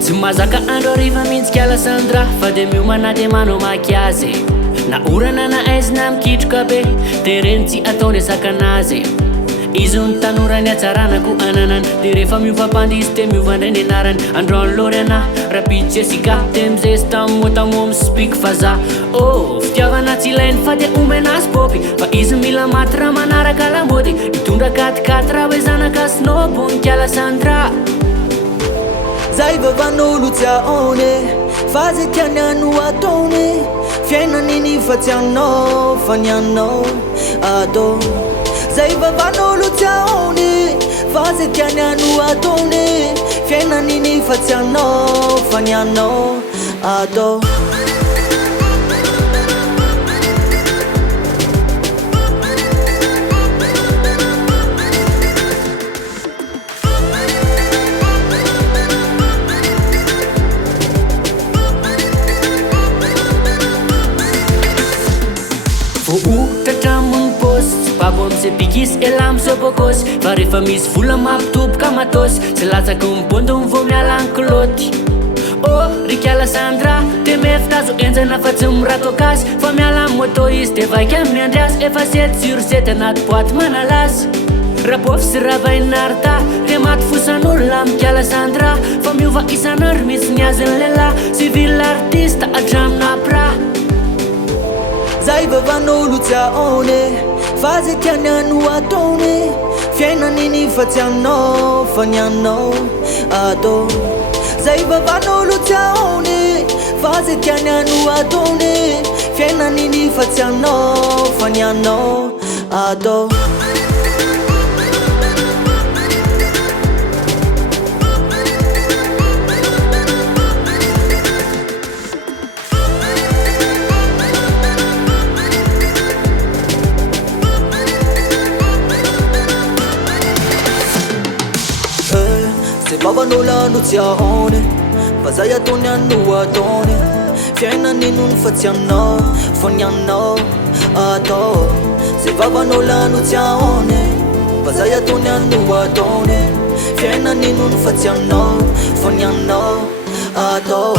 Tsy mazaka andro ariva mintsy kiala Sandra fa de miomana de manao makiazy na orana na aizina mikitroka be de reny tsy ataony sakanazy izy ny tanorany atsaranako ananany de rehefa miovapandisy de miovandray ny anarany androany lory ana rapiditsy asika de mizesy tamotamoa mispik fa za fitiavana tsy ilainy fa de omenazy popy fa izy mila maty raha manaraka lamody mitondra katikaty raha hoe zanaka snobo ny kiala Sandra zay vavan'olo tsy ahone fa zay tiany ano ataony fiainan'iny fa tsy anao fa ny anao atao zay vavan'olo tsy ahone fa zay tiany ano ataony fiainan'iny fa tsy anao fa ny anao atao Tratramony pôsy tsy babo amizay bikisy ela misopokôsy fa rehefa misy vola mampitoboka matôsy tsy latsaky mibondo mivo miala ny kilôty ry kiala Sandra de mefitazo enjana fa tsy miratôkasy fa miala ny moto izy de vaika amin'ny andriasy efa 7/7 anaty boaty manalasy rabofy sy ravainarita de maty fosan'olona amin'ny kiala Sandra fa miova isan'andro misy ny azony lehilahy civil artiste adramina pra zay vavan'olo tsy ahone fa zay tiany ano ataony fiainan'iny fa tsy anao fa ny anao atao zay vavan'olo tsy ahone fa zay tiany ano ataony fiainan'iny fa tsy anao fa ny anao atao zay vavan'olano tsy ahone fa zay ataony ano ataony fiainan'iny fa tsy anao fa ny anao atao zay vavan'olano tsy ahone fa zay ataony ano ataony fiainan'iny fa tsy anao fa ny anao atao